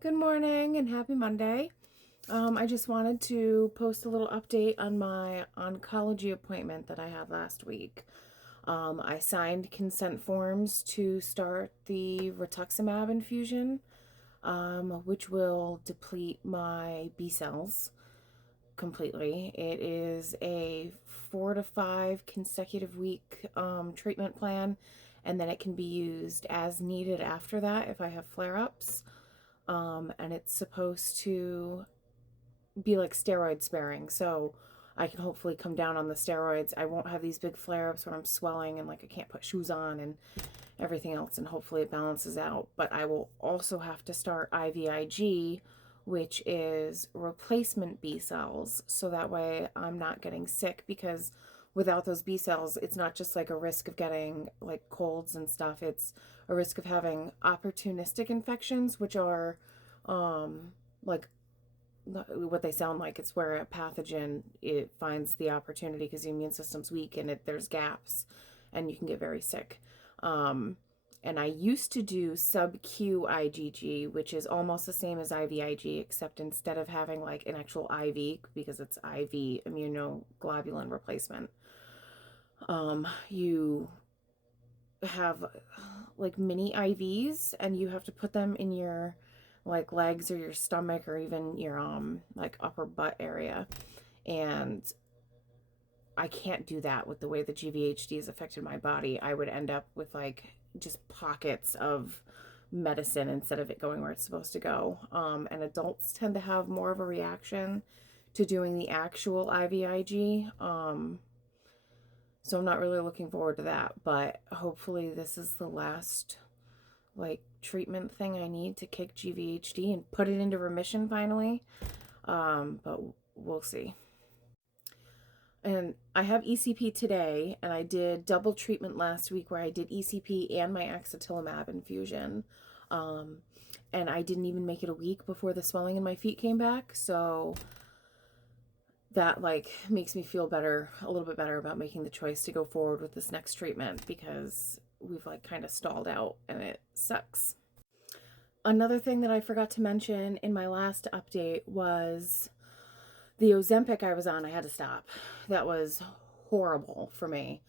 Good morning and happy Monday. I just wanted to post a little update on my oncology appointment that I had last week. I signed consent forms to start the rituximab infusion, which will deplete my B cells completely. It is a 4 to 5 consecutive week treatment plan, and then it can be used as needed after that if I have flare ups. And it's supposed to be like steroid sparing, so I can hopefully come down on the steroids. I won't have these big flare ups when I'm swelling and like I can't put shoes on and everything else, and hopefully it balances out. But I will also have to start IVIG, which is replacement B cells, so that way I'm not getting sick, because without those B cells, it's not just like a risk of getting like colds and stuff, it's a risk of having opportunistic infections, which are like what they sound like. It's where a pathogen, it finds the opportunity because the immune system's weak and there's gaps and you can get very sick. And I used to do sub-Q IgG, which is almost the same as IVIG, except instead of having like an actual IV, because it's IV immunoglobulin replacement, you have like mini IVs and you have to put them in your like legs or your stomach or even your like upper butt area. And I can't do that with the way the GVHD has affected my body. I would end up with like just pockets of medicine instead of it going where it's supposed to go. And adults tend to have more of a reaction to doing the actual IVIG. So I'm not really looking forward to that, but hopefully this is the last like treatment thing I need to kick GVHD and put it into remission finally. But we'll see. And I have ECP today, and I did double treatment last week where I did ECP and my axatilimab infusion. Um, and I didn't even make it a week before the swelling in my feet came back, so that like makes me feel better, a little bit better about making the choice to go forward with this next treatment, because we've like kind of stalled out and it sucks. Another thing that I forgot to mention in my last update was the Ozempic I was on. I had to stop. That was horrible for me.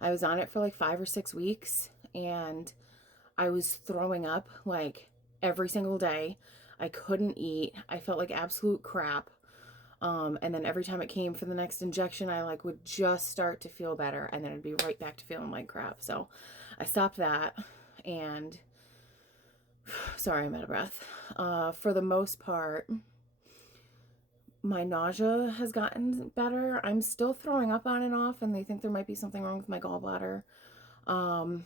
I was on it for like 5 or 6 weeks and I was throwing up like every single day. I couldn't eat. I felt like absolute crap. And then every time it came for the next injection, I like would just start to feel better and then it'd be right back to feeling like crap. So I stopped that, and sorry, I'm out of breath. For the most part, my nausea has gotten better. I'm still throwing up on and off, and they think there might be something wrong with my gallbladder. Um,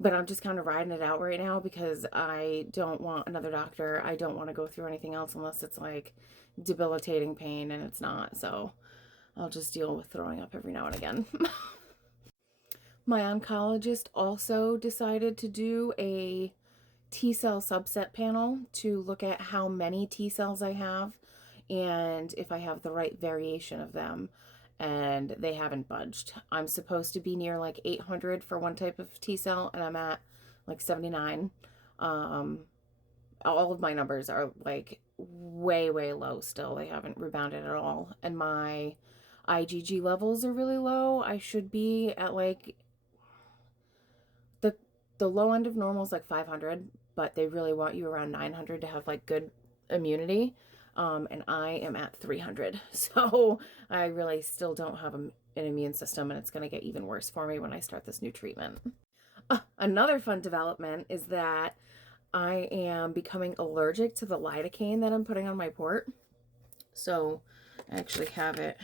but I'm just kind of riding it out right now because I don't want another doctor. I don't want to go through anything else unless it's like debilitating pain, and it's not. So I'll just deal with throwing up every now and again. My oncologist also decided to do a T cell subset panel to look at how many T cells I have and if I have the right variation of them. And they haven't budged. I'm supposed to be near like 800 for one type of T cell, and I'm at like 79. All of my numbers are like way, way low still. They haven't rebounded at all. And my IgG levels are really low. I should be at like the the low end of normal is like 500, but they really want you around 900 to have like good immunity. And I am at 300. So I really still don't have an immune system, and it's going to get even worse for me when I start this new treatment. Another fun development is that I am becoming allergic to the lidocaine that I'm putting on my port. So I actually have it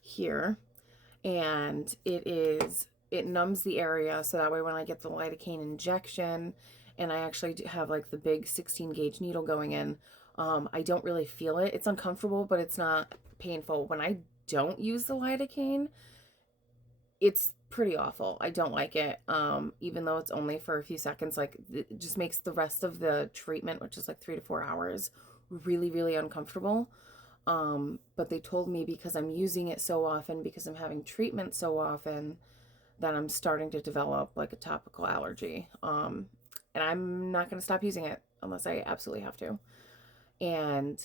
here, and it numbs the area, so that way when I get the lidocaine injection and I actually have like the big 16 gauge needle going in, I don't really feel it. It's uncomfortable, but it's not painful. When I don't use the lidocaine, it's pretty awful. I don't like it. Even though it's only for a few seconds, like it just makes the rest of the treatment, which is like 3 to 4 hours, really, really uncomfortable. But they told me because I'm using it so often, because I'm having treatment so often, that I'm starting to develop like a topical allergy. And I'm not going to stop using it. unless I absolutely have to. And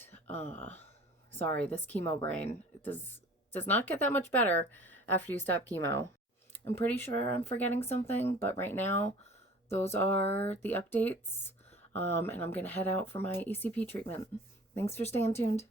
sorry, this chemo brain does not get that much better after you stop chemo. I'm pretty sure I'm forgetting something, but right now those are the updates. And I'm gonna head out for my ECP treatment. Thanks for staying tuned.